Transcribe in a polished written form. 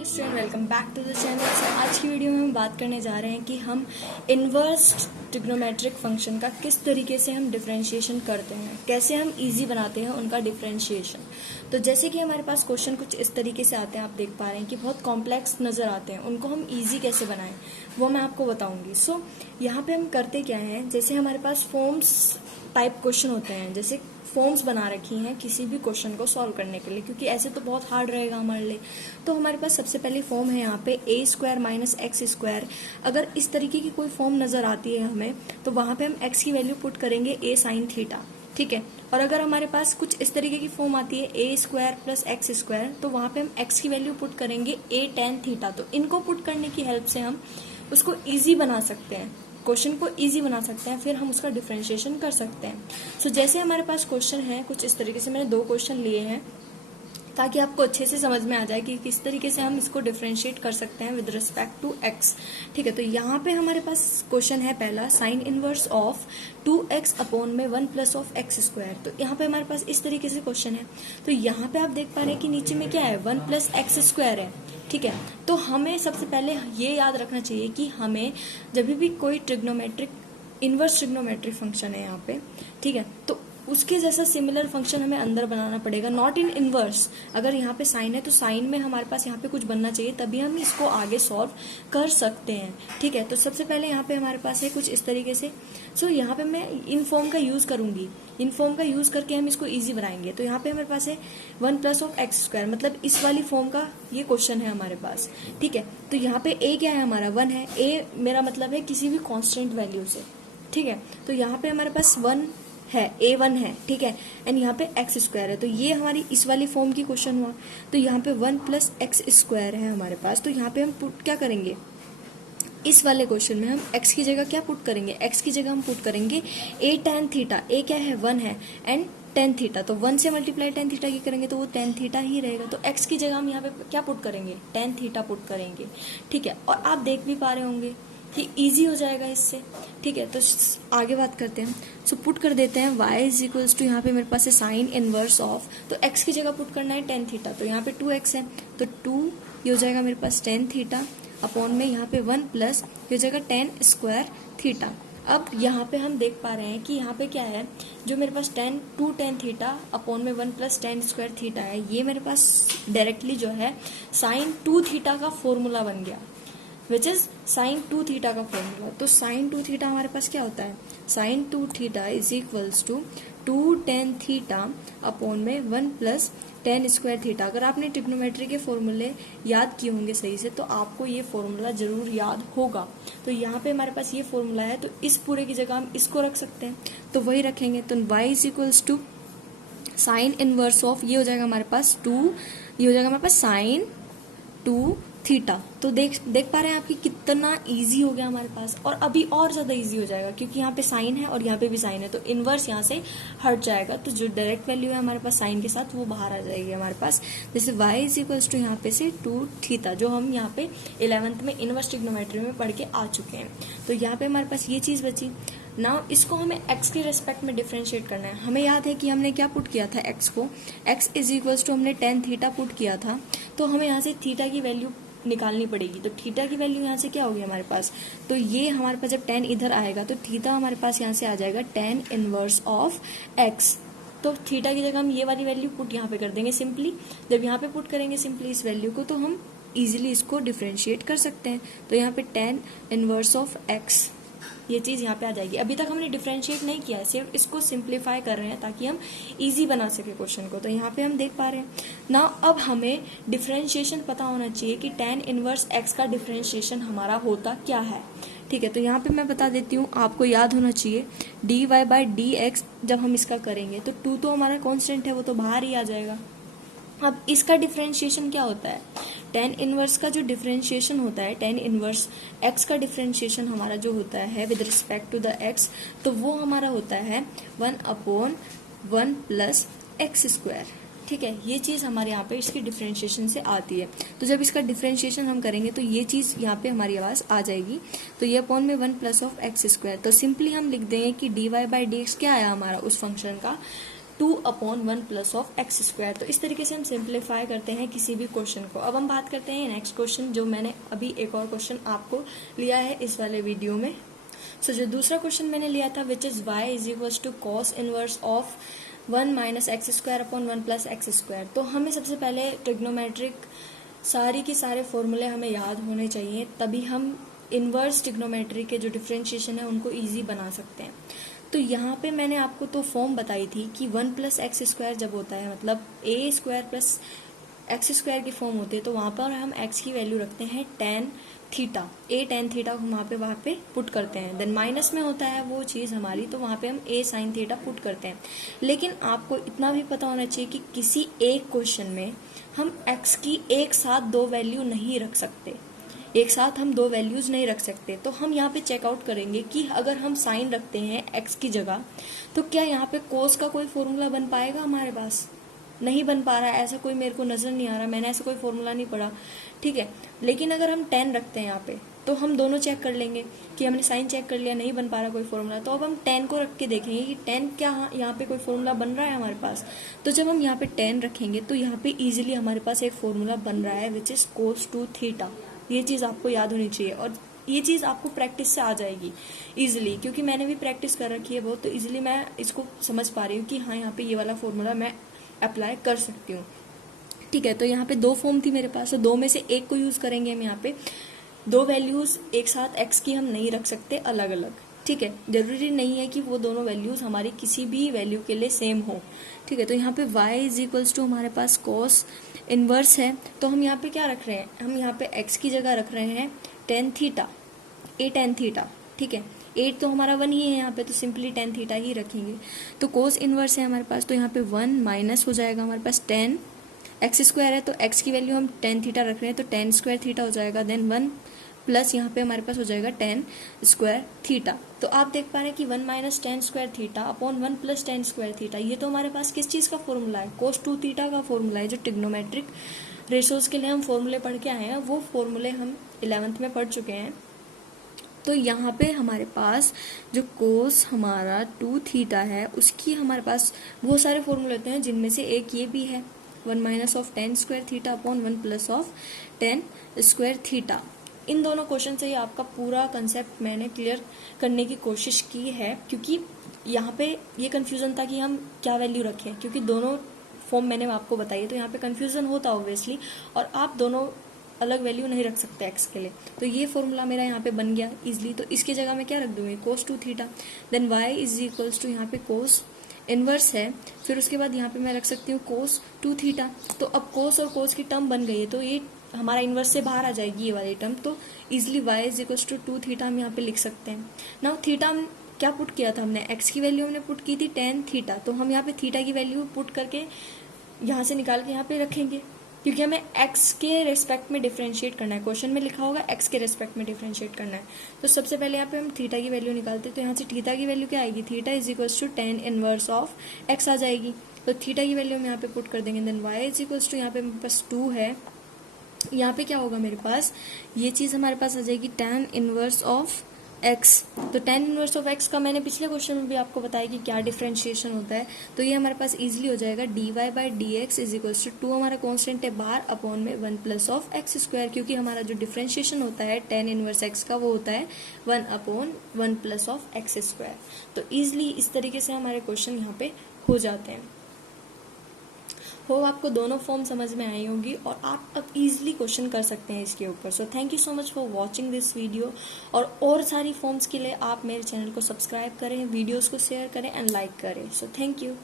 Hello student, welcome back to the channel. आज की video में हम बात करने जा रहे हैं कि हम इन्वर्स ट्रिग्नोमेट्रिक फंक्शन का किस तरीके से हम डिफरेंशिएशन करते हैं, कैसे हम इजी बनाते हैं उनका डिफरेंशिएशन। तो जैसे कि हमारे पास क्वेश्चन कुछ इस तरीके से आते हैं, आप देख पा रहे हैं कि बहुत कॉम्प्लेक्स नज़र आते हैं, उनको हम ईजी कैसे बनाएं वो मैं आपको बताऊंगी। सो यहाँ पे हम करते क्या है, जैसे हमारे पास फॉर्म्स टाइप क्वेश्चन होते हैं, जैसे फॉर्म्स बना रखी हैं किसी भी क्वेश्चन को सॉल्व करने के लिए, क्योंकि ऐसे तो बहुत हार्ड रहेगा हमारे लिए। तो हमारे पास सबसे पहली फॉर्म है यहाँ पे ए स्क्वायर माइनस एक्स स्क्वायर। अगर इस तरीके की कोई फॉर्म नजर आती है हमें, तो वहां पे हम एक्स की वैल्यू पुट करेंगे ए साइन थीटा, ठीक है। और अगर हमारे पास कुछ इस तरीके की फॉर्म आती है ए स्क्वायर प्लस एक्स स्क्वायर, तो वहां पे हम एक्स की वैल्यू पुट करेंगे ए टेन थीटा। तो इनको पुट करने की हेल्प से हम उसको ईजी बना सकते हैं, क्वेश्चन को इजी बना सकते हैं, फिर हम उसका डिफरेंशिएशन कर सकते हैं। सो जैसे हमारे पास क्वेश्चन है कुछ इस तरीके से, मैंने दो क्वेश्चन लिए हैं ताकि आपको अच्छे से समझ में आ जाए कि किस तरीके से हम इसको डिफरेंशिएट कर सकते हैं विद रिस्पेक्ट टू एक्स, ठीक है। तो यहाँ पे हमारे पास क्वेश्चन है पहला, sign inverse of 2x upon में 1 प्लस ऑफ एक्स स्क्वायर। तो यहाँ पे हमारे पास इस तरीके से क्वेश्चन है। तो यहाँ पे आप देख पा रहे हैं कि नीचे में क्या है, 1 प्लस एक्स स्क्वायर है, ठीक है। तो हमें सबसे पहले ये याद रखना चाहिए कि हमें जब भी कोई ट्रिग्नोमेट्रिक इनवर्स ट्रिग्नोमेट्रिक फंक्शन है यहाँ पे, ठीक है, तो उसके जैसा सिमिलर फंक्शन हमें अंदर बनाना पड़ेगा, नॉट इन इनवर्स। अगर यहाँ पे साइन है तो साइन में हमारे पास यहाँ पे कुछ बनना चाहिए, तभी हम इसको आगे सॉल्व कर सकते हैं, ठीक है। तो सबसे पहले यहाँ पे हमारे पास है कुछ इस तरीके से। सो यहाँ पे मैं इन फॉर्म का यूज करूंगी, इन फॉर्म का यूज करके हम इसको इजी बनाएंगे। तो यहाँ पे हमारे पास है 1 प्लस ऑफ एक्स स्क्वायर, मतलब इस वाली फॉर्म का ये क्वेश्चन है हमारे पास, ठीक है। तो यहाँ पे ए क्या है हमारा, 1 है। ए मेरा मतलब है किसी भी कॉन्स्टेंट वैल्यू से, ठीक है। तो यहाँ पे हमारे पास 1 है, A1 है, ठीक है। एंड यहाँ पे एक्स स्क्वायर है, तो ये हमारी इस वाली फॉर्म की क्वेश्चन हुआ। तो यहाँ पे 1 प्लस एक्स स्क्वायर है हमारे पास। तो यहाँ पे हम पुट क्या करेंगे, इस वाले क्वेश्चन में हम x की जगह क्या पुट करेंगे, x की जगह हम पुट करेंगे a tan थीटा। a क्या है, 1 है, एंड tan थीटा, तो 1 से मल्टीप्लाई tan थीटा की करेंगे तो वो tan थीटा ही रहेगा। तो x की जगह हम यहाँ पे क्या पुट करेंगे, tan थीटा पुट करेंगे, ठीक है। और आप देख भी पा रहे होंगे कि इजी हो जाएगा इससे, ठीक है। तो आगे बात करते हैं। सो पुट कर देते हैं y इज इक्वल्स टू, यहाँ पे मेरे पास है साइन इनवर्स ऑफ, तो x की जगह पुट करना है tan थीटा, तो यहाँ पे 2x है, तो 2 ये हो जाएगा मेरे पास tan थीटा अपॉन में यहाँ पे 1 प्लस ये हो जाएगा tan स्क्वायर थीटा। अब यहाँ पे हम देख पा रहे हैं कि यहाँ पे क्या है, जो मेरे पास tan थीटा अपॉन में 1 प्लस tan स्क्वायर थीटा है, ये मेरे पास डायरेक्टली जो है साइन 2 थीटा का फॉर्मूला बन गया, विच इज साइन 2 थीटा का फॉर्मूला। तो साइन 2 थीटा हमारे पास क्या होता है, sine 2 theta is equals to 2 tan theta upon में 1 प्लस tan स्क्वायर थीटा। अगर आपने ट्रिग्नोमेट्री के फॉर्मूले याद किए होंगे सही से, तो आपको ये फॉर्मूला जरूर याद होगा। तो यहाँ पे हमारे पास ये फॉर्मूला है, तो इस पूरे की जगह हम इसको रख सकते हैं, तो वही रखेंगे। तो y is equals to sine inverse of, ये हो जाएगा हमारे पास 2, ये हो जाएगा हमारे पास साइन 2 थीटा। तो देख पा रहे हैं आपकी कितना इजी हो गया हमारे पास, और अभी और ज्यादा इजी हो जाएगा क्योंकि यहाँ पे साइन है और यहाँ पे भी साइन है, तो इनवर्स यहाँ से हट जाएगा। तो जो डायरेक्ट वैल्यू है हमारे पास साइन के साथ, वो बाहर आ जाएगी हमारे पास। जैसे y इज इक्वल्स टू यहाँ पे से 2 थीटा, जो हम यहाँ पे 11th में इनवर्स ट्रिग्नोमेट्री में पढ़ के आ चुके हैं। तो यहाँ पे हमारे पास ये चीज बची। नाउ इसको हमें x के रेस्पेक्ट में डिफरेंशिएट करना है। हमें याद है कि हमने क्या पुट किया था, x को, x इज इक्वल्स टू हमने tan थीटा पुट किया था, तो हमें यहाँ से थीटा की वैल्यू निकालनी पड़ेगी। तो थीटा की वैल्यू यहाँ से क्या होगी हमारे पास, तो ये हमारे पास जब tan इधर आएगा तो थीटा हमारे पास यहाँ से आ जाएगा tan इनवर्स ऑफ x। तो थीटा की जगह हम ये वाली वैल्यू पुट यहाँ पे कर देंगे सिंपली। जब यहाँ पे पुट करेंगे सिंपली इस वैल्यू को, तो हम इजीली इसको डिफरेंशिएट कर सकते हैं। तो यहाँ पे tan इनवर्स ऑफ x, ये चीज यहाँ पे आ जाएगी। अभी तक हमने डिफरेंशिएट नहीं किया है, सिर्फ इसको सिंप्लीफाई कर रहे हैं ताकि हम इजी बना सके क्वेश्चन को। तो यहाँ पे हम देख पा रहे हैं ना। अब हमें डिफरेंशिएशन पता होना चाहिए कि tan इनवर्स x का डिफरेंशिएशन हमारा होता क्या है, ठीक है। तो यहाँ पे मैं बता देती हूँ, आपको याद होना चाहिए dy बाई dx। जब हम इसका करेंगे तो 2 तो हमारा कॉन्स्टेंट है, वो तो बाहर ही आ जाएगा। अब इसका डिफरेंशिएशन क्या होता है, tan इनवर्स का जो डिफरेंशिएशन होता है, tan इनवर्स x का डिफरेंशिएशन हमारा जो होता है with respect to the x, तो वो हमारा होता है 1 अपॉन 1 प्लस एक्स स्क्वायर, ठीक है। ये चीज हमारे यहाँ पे इसकी डिफरेंशिएशन से आती है। तो जब इसका डिफरेंशिएशन हम करेंगे तो ये चीज यहाँ पे हमारी आवाज आ जाएगी। तो ये अपॉन में 1 प्लस ऑफ एक्स स्क्वायर। तो सिंपली हम लिख देंगे कि dy बाई डी एक्स क्या आया हमारा उस फंक्शन का, 2/1 प्लस ऑफ एक्स स्क्वायर। तो इस तरीके से हम सिंप्लीफाई करते हैं किसी भी क्वेश्चन को। अब हम बात करते हैं नेक्स्ट क्वेश्चन, जो मैंने अभी एक और क्वेश्चन आपको लिया है इस वाले वीडियो में। सो जो दूसरा क्वेश्चन मैंने लिया था which is y is equals to cos inverse of 1 minus x square upon 1 plus x square. तो हमें सबसे पहले ट्रिग्नोमेट्रिक सारी की सारे फॉर्मूले हमें याद होने चाहिए, तभी हम इनवर्स ट्रिग्नोमेट्री के जो डिफरेंशिएशन है उनको ईजी बना सकते हैं। तो यहाँ पे मैंने आपको तो फॉर्म बताई थी कि 1 प्लस एक्स स्क्वायर जब होता है मतलब ए स्क्वायर प्लस एक्स स्क्वायर की फॉर्म होती है, तो वहाँ पर हम एक्स की वैल्यू रखते हैं tan थीटा, ए tan थीटा हम वहाँ पे पुट करते हैं। देन माइनस में होता है वो चीज़ हमारी, तो वहाँ पे हम ए साइन थीटा पुट करते हैं। लेकिन आपको इतना भी पता होना चाहिए कि किसी एक क्वेश्चन में हम एक्स की एक साथ दो वैल्यू नहीं रख सकते, एक साथ हम दो वैल्यूज नहीं रख सकते। तो हम यहाँ पे चेकआउट करेंगे कि अगर हम साइन रखते हैं एक्स की जगह, तो क्या यहाँ पे कोस का कोई फॉर्मूला बन पाएगा हमारे पास? नहीं बन पा रहा है, ऐसा कोई मेरे को नजर नहीं आ रहा, मैंने ऐसा कोई फॉर्मूला नहीं पढ़ा, ठीक है। लेकिन अगर हम 10 रखते हैं यहाँ पे, तो हम दोनों चेक कर लेंगे कि हमने साइन चेक कर लिया, नहीं बन पा रहा कोई फॉर्मूला, तो अब हम 10 को रख के देखेंगे कि 10 क्या यहाँ पे कोई फॉर्मूला बन रहा है हमारे पास। तो जब हम यहाँ पे 10 रखेंगे तो यहाँ पे इजीली हमारे पास एक फॉर्मूला बन रहा है which is cos two theta. ये चीज़ आपको याद होनी चाहिए और ये चीज़ आपको प्रैक्टिस से आ जाएगी इजीली, क्योंकि मैंने भी प्रैक्टिस कर रखी है बहुत, तो इजीली मैं इसको समझ पा रही हूँ कि हाँ यहाँ पे ये वाला फॉर्मूला मैं अप्लाई कर सकती हूँ, ठीक है। तो यहाँ पे दो फॉर्म थी मेरे पास, तो दो में से एक को यूज करेंगे हम। यहाँ पे दो वैल्यूज एक साथ एक्स की हम नहीं रख सकते अलग अलग, ठीक है। जरूरी नहीं है कि वो दोनों वैल्यूज हमारी किसी भी वैल्यू के लिए सेम हो, ठीक है। तो यहाँ पे y इज इक्वल्स टू हमारे पास कॉस इनवर्स है, तो हम यहाँ पे क्या रख रहे हैं, हम यहाँ पे x की जगह रख रहे हैं tan थीटा, ए tan थीटा, ठीक है। 8 तो हमारा 1 ही है यहाँ पे, तो सिंपली tan थीटा ही रखेंगे। तो कोस इनवर्स है हमारे पास, तो यहाँ पे 1 माइनस हो जाएगा हमारे पास tan एक्स स्क्वायर है, तो x की वैल्यू हम tan थीटा रख रहे हैं, तो tan स्क्वायर थीटा हो जाएगा। देन 1 प्लस यहाँ पे हमारे पास हो जाएगा tan स्क्वायर थीटा। तो आप देख पा रहे हैं कि 1 minus tan square theta upon 1 plus tan square theta, ये तो हमारे पास किस चीज़ का फॉर्मूला है, कोस टू थीटा का फॉर्मूला है। जो ट्रिग्नोमेट्रिक रेशोज के लिए हम फॉर्मूले पढ़ के आए हैं, वो फॉर्मूले हम 11th में पढ़ चुके हैं। तो यहाँ पे हमारे पास जो कोस हमारा 2 थीटा है, उसकी हमारे पास बहुत सारे फॉर्मूले होते हैं, जिनमें से एक ये भी है 1 minus of tan square theta upon 1 plus of tan square theta. इन दोनों क्वेश्चन से ही आपका पूरा कंसेप्ट मैंने क्लियर करने की कोशिश की है, क्योंकि यहाँ पे ये कंफ्यूजन था कि हम क्या वैल्यू रखें, क्योंकि दोनों फॉर्म मैंने आपको बताई, तो यहाँ पे कंफ्यूजन होता ऑब्वियसली, और आप दोनों अलग वैल्यू नहीं रख सकते एक्स के लिए। तो ये फॉर्मूला मेरा यहाँ पे बन गया इजली, तो इसकी जगह मैं क्या रख दूंगी, cos 2 theta. Then y is equals to यहाँ पे कोस इनवर्स है, फिर उसके बाद यहाँ पे मैं रख सकती हूँ कोस 2 थीटा। तो अब कोस और कोस की टर्म बन गई है, तो ये हमारा इनवर्स से बाहर आ जाएगी ये वाली टर्म, तो easily y is equals to 2 theta हम यहाँ पे लिख सकते हैं। नाउ थीटा हम क्या पुट किया था हमने, एक्स की वैल्यू हमने पुट की थी tan थीटा, तो हम यहाँ पे थीटा की वैल्यू पुट करके यहाँ से निकाल के यहाँ पे रखेंगे, क्योंकि हमें x के रेस्पेक्ट में डिफरेंशिएट करना है। क्वेश्चन में लिखा होगा x के रेस्पेक्ट में डिफरेंशिएट करना है, तो सबसे पहले यहाँ पे हम थीटा की वैल्यू निकालते हैं। तो यहाँ से थीटा की वैल्यू क्या आएगी, theta is equals to tan inverse of x आ जाएगी, तो थीटा की वैल्यू हम यहाँ पे पुट कर देंगे। Then y is equals to यहाँ पे मेरे पास 2 है, यहाँ पे क्या होगा मेरे पास, ये चीज़ हमारे पास आ जाएगी tan इनवर्स ऑफ x। तो tan इनवर्स ऑफ x का मैंने पिछले क्वेश्चन में भी आपको बताया कि क्या डिफरेंशिएशन होता है, तो ये हमारे पास इजीली हो जाएगा dy by d x is equals to 2 हमारा कांस्टेंट है बाहर अपॉन में 1 प्लस ऑफ एक्स स्क्वायर, क्योंकि हमारा जो डिफरेंशिएशन होता है tan इनवर्स x का वो होता है 1 upon 1 plus of x square. तो ईजिली इस तरीके से हमारे क्वेश्चन यहाँ पे हो जाते हैं। हो आपको दोनों फॉर्म समझ में आई होंगी और आप अब इजीली क्वेश्चन कर सकते हैं इसके ऊपर। So thank you so much for watching this video, और सारी फॉर्म्स के लिए आप मेरे चैनल को सब्सक्राइब करें, वीडियोस को शेयर करें एंड लाइक करें। So thank you.